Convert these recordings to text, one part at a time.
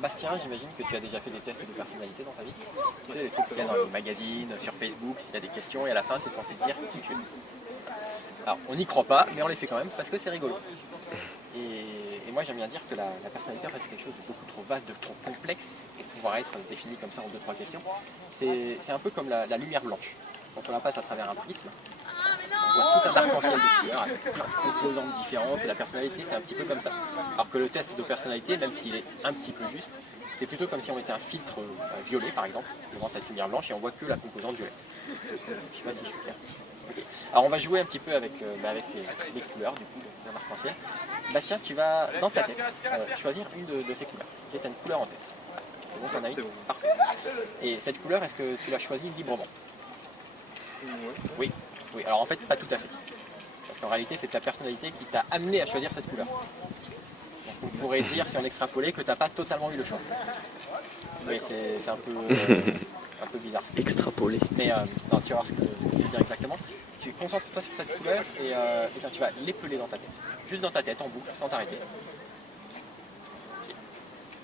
Bastien, j'imagine que tu as déjà fait des tests de personnalité dans ta vie. Tu sais, des trucs qu'il y a dans les magazines, sur Facebook, il y a des questions et à la fin c'est censé dire qui tu es. Alors on n'y croit pas, mais on les fait quand même parce que c'est rigolo. Et moi j'aime bien dire que la personnalité en fait, c'est quelque chose de beaucoup trop vaste, de trop complexe pour pouvoir être défini comme ça en 2-3 questions. C'est un peu comme la lumière blanche. Quand on la passe à travers un prisme, on voit tout un arc-en-ciel de couleurs avec plein de composantes différentes. Et la personnalité c'est un petit peu comme ça. Alors que le test de personnalité, même s'il est un petit peu juste, c'est plutôt comme si on mettait un filtre violet par exemple devant cette lumière blanche et on voit que la composante violette. Je ne sais pas si je suis clair. Okay. Alors on va jouer un petit peu avec les couleurs du coup de l'arc-en-ciel. Bastien, tu vas dans ta tête choisir une de ces couleurs. Tu as une couleur en tête. C'est bon, t'en as une ? Parfait. Et cette couleur, est-ce que tu l'as choisie librement ? Oui. Oui. Alors en fait, pas tout à fait. Parce qu'en réalité, c'est ta personnalité qui t'a amené à choisir cette couleur. Donc on pourrait dire, si on extrapolait, que tu n'as pas totalement eu le choix. Oui, c'est un peu bizarre. Extrapoler. Mais non, tu vas voir ce que je veux dire exactement. Tu concentres-toi sur cette couleur et tu vas l'épeler dans ta tête. Juste dans ta tête, en boucle, sans t'arrêter.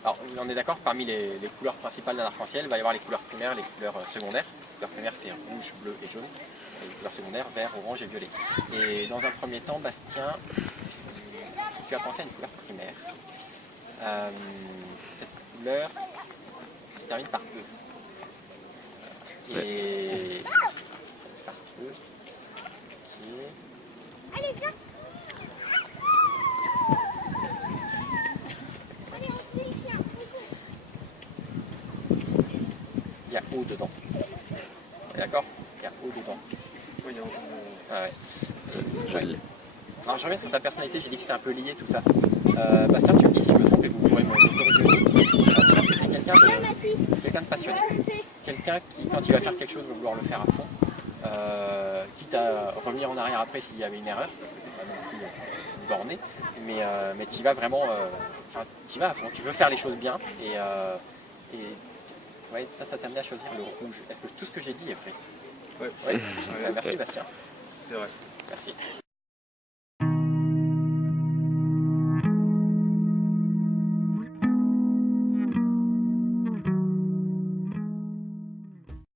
Alors, on est d'accord, parmi les couleurs principales d'un arc-en-ciel, il va y avoir les couleurs primaires, les couleurs secondaires. Les couleurs primaires, c'est rouge, bleu et jaune. Et les couleurs secondaires, vert, orange et violet. Et dans un premier temps, Bastien, tu as pensé à une couleur primaire. Cette couleur se termine par E. Et par E. Allez, viens. Il y a O dedans. D'accord ? Il y a O dedans. Oui, non. Ah ouais. Je l'ai. Alors je reviens sur ta personnalité, j'ai dit que c'était un peu lié tout ça. Bastien, tu me dis si je me trompe et vous pourrez me corriger aussi. Je pense que tu es quelqu'un de passionné. Quelqu'un qui, quand il va faire quelque chose, va vouloir le faire à fond. Quitte à revenir en arrière après s'il y avait une erreur, parce que tu n'es pas non plus borné. Mais tu y vas vraiment, tu y vas à fond, tu veux faire les choses bien. Et ouais, ça t'a amené à choisir le rouge. Est-ce que tout ce que j'ai dit est vrai ? Ouais. Ouais. Merci Bastien. C'est vrai. Merci.